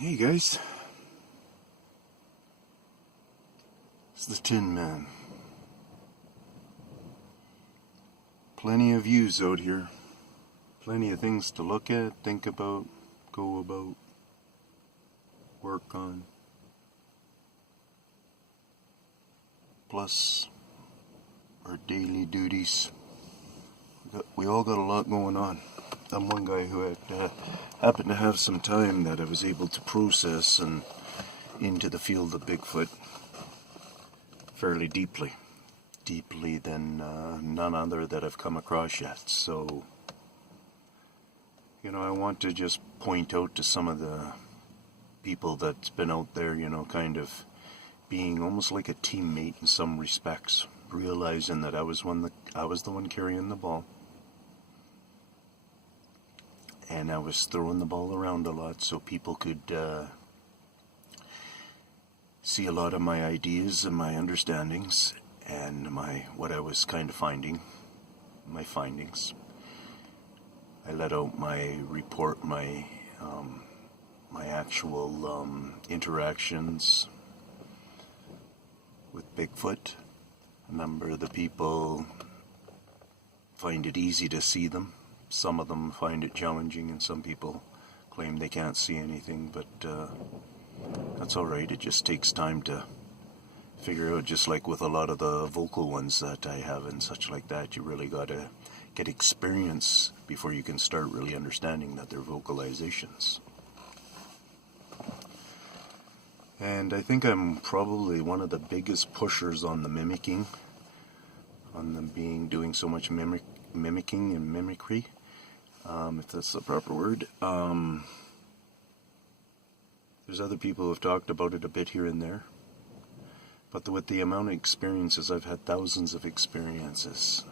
Hey guys, it's the Tin Man. Plenty of views out here. Plenty of things to look at, think about, go about, work on. Plus our daily duties. We all got a lot going on. I'm one guy who had happened to have some time that I was able to process and into the field of Bigfoot fairly deeply than none other that I've come across yet. So, I want to just point out to some of the people that's been out there, kind of being almost like a teammate in some respects, realizing that I was the one carrying the ball. And I was throwing the ball around a lot so people could see a lot of my ideas and my understandings and what I was kind of finding, my findings. I let out my report, my actual interactions with Bigfoot. A number of the people find it easy to see them. Some of them find it challenging, and some people claim they can't see anything, but that's alright. It just takes time to figure out, just like with a lot of the vocal ones that I have and such like that. You really got to get experience before you can start really understanding that they're vocalizations. And I think I'm probably one of the biggest pushers on the mimicking, on them doing so much mimicking and mimicry. If that's the proper word. There's other people who have talked about it a bit here and there. But with the amount of experiences, I've had thousands of experiences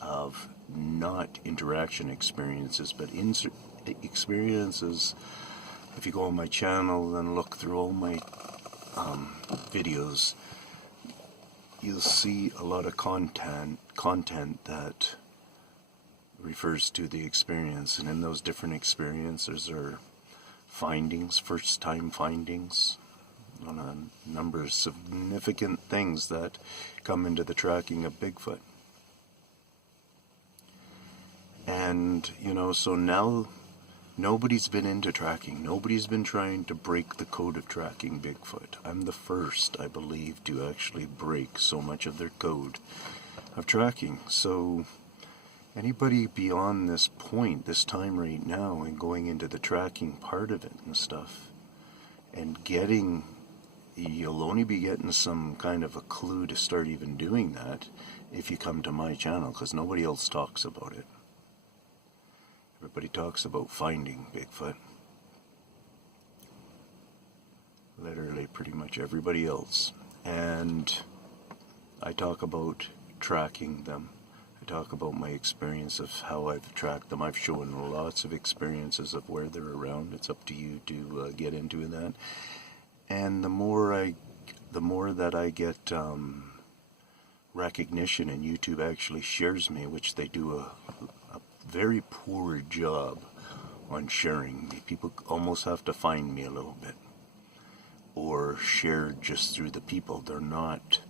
of not interaction experiences, but experiences. If you go on my channel and look through all my videos, you'll see a lot of content that refers to the experience, and in those different experiences are findings, first-time findings, on a number of significant things that come into the tracking of Bigfoot. And, so now nobody's been into tracking. Nobody's been trying to break the code of tracking Bigfoot. I'm the first, I believe, to actually break so much of their code of tracking. So anybody beyond this point, this time right now, and going into the tracking part of it and stuff, and you'll only be getting some kind of a clue to start even doing that if you come to my channel, because nobody else talks about it. Everybody talks about finding Bigfoot. Literally pretty much everybody else. And I talk about tracking them. I talk about my experience of how I've tracked them. I've shown lots of experiences of where they're around. It's up to you to get into that. And the more that I get recognition, and YouTube actually shares me, which they do a very poor job on sharing me. People almost have to find me a little bit, or share just through the people. They're not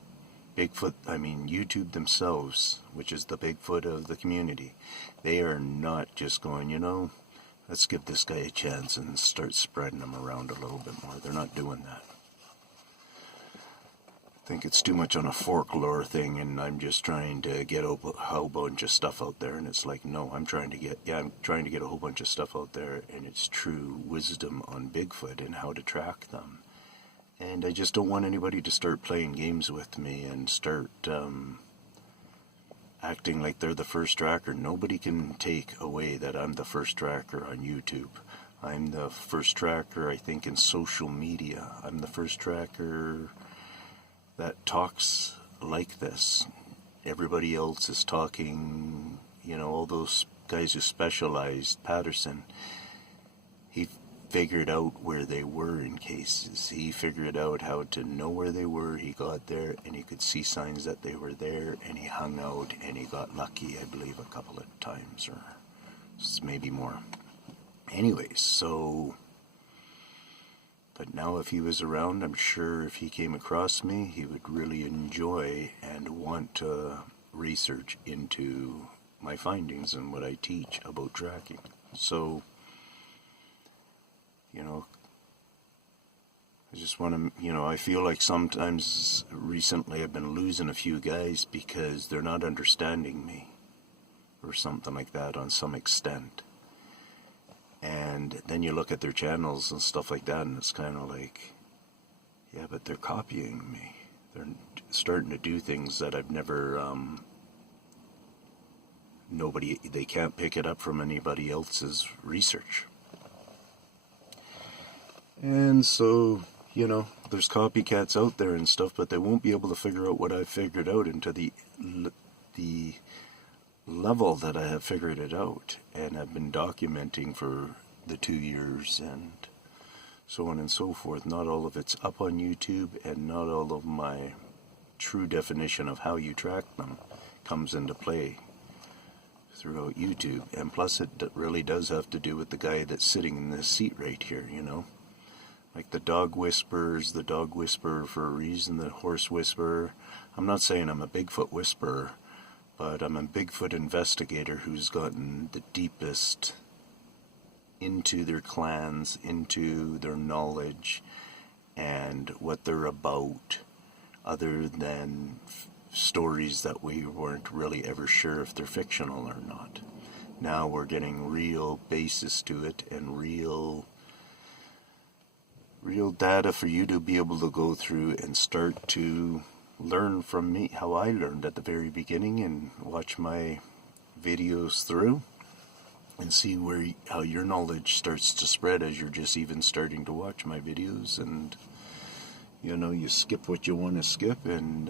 Bigfoot, YouTube themselves, which is the Bigfoot of the community. They are not just going, let's give this guy a chance and start spreading them around a little bit more. They're not doing that. I think it's too much on a folklore thing, and I'm just trying to get a whole bunch of stuff out there, and it's like, no, I'm trying to get a whole bunch of stuff out there, and it's true wisdom on Bigfoot and how to track them. And I just don't want anybody to start playing games with me and start acting like they're the first tracker. Nobody can take away that I'm the first tracker on YouTube. I'm the first tracker, I think, in social media. I'm the first tracker that talks like this. Everybody else is talking, all those guys who specialized. Patterson, he figured out where they were in cases. He figured out how to know where they were. He got there, and he could see signs that they were there, and he hung out, and he got lucky, I believe, a couple of times, or maybe more. Anyways, so But now if he was around, I'm sure if he came across me, he would really enjoy and want to research into my findings and what I teach about tracking. So, you know, I just want to, I feel like sometimes recently I've been losing a few guys because they're not understanding me or something like that on some extent. And then you look at their channels and stuff like that, and it's kind of like, yeah, but they're copying me. They're starting to do things that I've never, they can't pick it up from anybody else's research. And so, there's copycats out there and stuff, but they won't be able to figure out what I've figured out into the level that I have figured it out and have been documenting for the 2 years and so on and so forth. Not all of it's up on YouTube, and not all of my true definition of how you track them comes into play throughout YouTube. And plus it really does have to do with the guy that's sitting in this seat right here, Like the dog whisperer for a reason, the horse whisperer. I'm not saying I'm a Bigfoot whisperer, but I'm a Bigfoot investigator who's gotten the deepest into their clans, into their knowledge, and what they're about, other than stories that we weren't really ever sure if they're fictional or not. Now we're getting real basis to it and real data for you to be able to go through and start to learn from me, how I learned at the very beginning, and watch my videos through and see how your knowledge starts to spread as you're just even starting to watch my videos. And you skip what you want to skip, and